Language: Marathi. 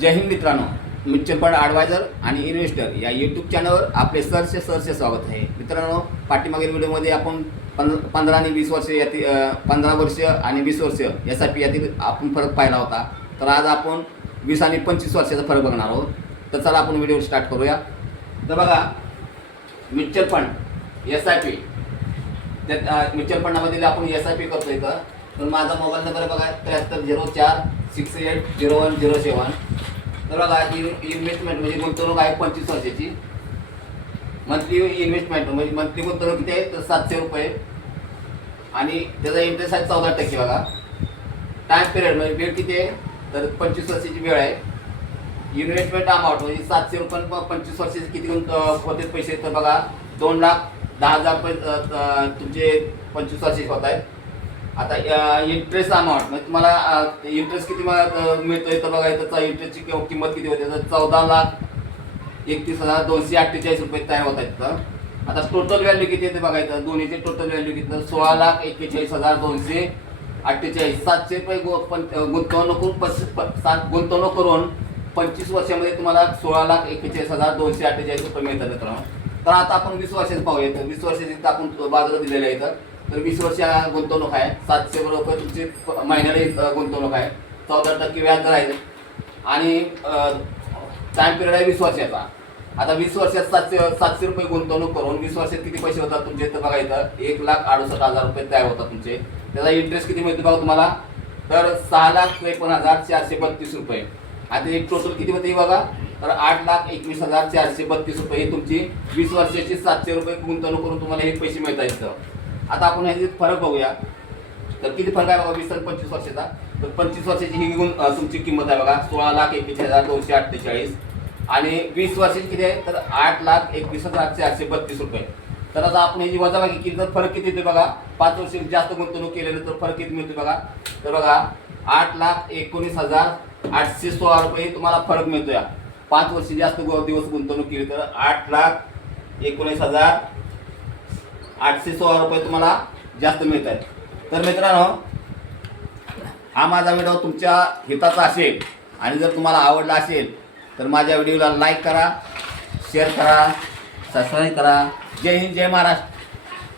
जय हिंद मित्रांनो, म्युच्युअल फंड ॲडवायझर आणि इन्व्हेस्टर या यूट्यूब चॅनलवर आपले सरसे स्वागत आहे. मित्रांनो, पाठीमागील व्हिडिओमध्ये आपण 15 आणि 20 वर्ष यातील 15 वर्ष आणि 20 वर्ष यासाठी यातील आपण फरक पाहिला होता. तर आज आपण 20 आणि 25 वर्षाचा फरक बघणार आहोत. तर चला आपण व्हिडिओ स्टार्ट करूया. तर बघा, म्युच्युअल फंड SIP, त्यात म्युच्युअल फंडामध्ये आपण SIP करतो इथं. तर माझा मोबाईल नंबर बघा 7304680107. तर बघा, इन्व्हेस्टमेंट म्हणजे गुंतवणूक आहे 25 वर्षाची. मंथली इन्व्हेस्टमेंट म्हणजे मंथली गुंतवणूक किती आहे तर 700 रुपये आणि त्याचा इंटरेस्ट आहे 14%. बघा, टाईम पिरियड म्हणजे वेळ किती आहे तर 25 वर्षाची वेळ आहे. इन्व्हेस्टमेंट अमाऊंट म्हणजे 700 रुपये 25 वर्षाचे किती होते पैसे तर बघा 2,10,000 रुपये तुमचे 25 वर्षाचे होत आहेत. आता इंटरेस्ट अमाऊंट म्हणजे तुम्हाला इंटरेस्ट किती मिळतोय तर बघा, त्याचा इंटरेस्टची किंमत किती होते तर 14,31,248 रुपये तयार होत आहेत. तर आता टोटल व्हॅल्यू किती आहे ते बघायचं. दोन्हीचे टोटल व्हॅल्यू किती तर 16,41,248. 700 रुपये गुंतवणूक करून 25 वर्षामध्ये तुम्हाला 16,41,248 रुपये मिळतात मित्रांनो. तर आता आपण 20 वर्षाचं पाहूया. तर 20 वर्षाचे आपण बाजारात दिलेले आहे. तर 20 वर्ष गुंतवणूक आहे. 700 रुपये तुमची महिन्याला गुंतवणूक आहे. 14% व्याज दर आहे आणि टाईम पिरियड आहे 20 वर्षाचा. आता 20 वर्षात 700 रुपये गुंतवणूक करून 20 वर्षात किती पैसे होतात तुमचे तर बघा इथं 1,68,000 रुपये तयार होतात तुमचे. त्याचा इंटरेस्ट किती मिळतो बघा तुम्हाला तर 6,53,432 रुपये. आता एक टोटल किती होते बघा तर 8,21,432 रुपये ही तुमची 20 वर्षाची 700 रुपये गुंतवणूक करून तुम्हाला हे पैसे मिळत आहेत. आता आपण ह्याचे फरक बघूया. तर किती फरक आहे बघा 20 आणि 25 वर्षाचा. तर 25 वर्षाची ही तुमची किंमत आहे बघा 16,41,248 आणि 20 वर्षाची किती आहे तर 8,21,432 रुपये. तर आता आपण ह्याची वजाबाकी केली तर फरक किती येते बघा. 5 वर्ष जास्त गुंतवणूक केलेलं तर फरक किती मिळतो बघा तर बघा 8,19,816 रुपये तुम्हाला फरक मिळतो. या 5 वर्ष जास्त दिवस गुंतवणूक केली तर 8,19,816 रुपये तुम्हाला जास्त मिळत आहेत. तर मित्रांनो, हा माझा व्हिडिओ तुमच्या हिताचा असेल आणि जर तुम्हाला आवडला असेल तर माझ्या व्हिडिओला लाईक करा, शेअर करा, सबस्क्राईब करा. जय हिंद, जय महाराष्ट्र.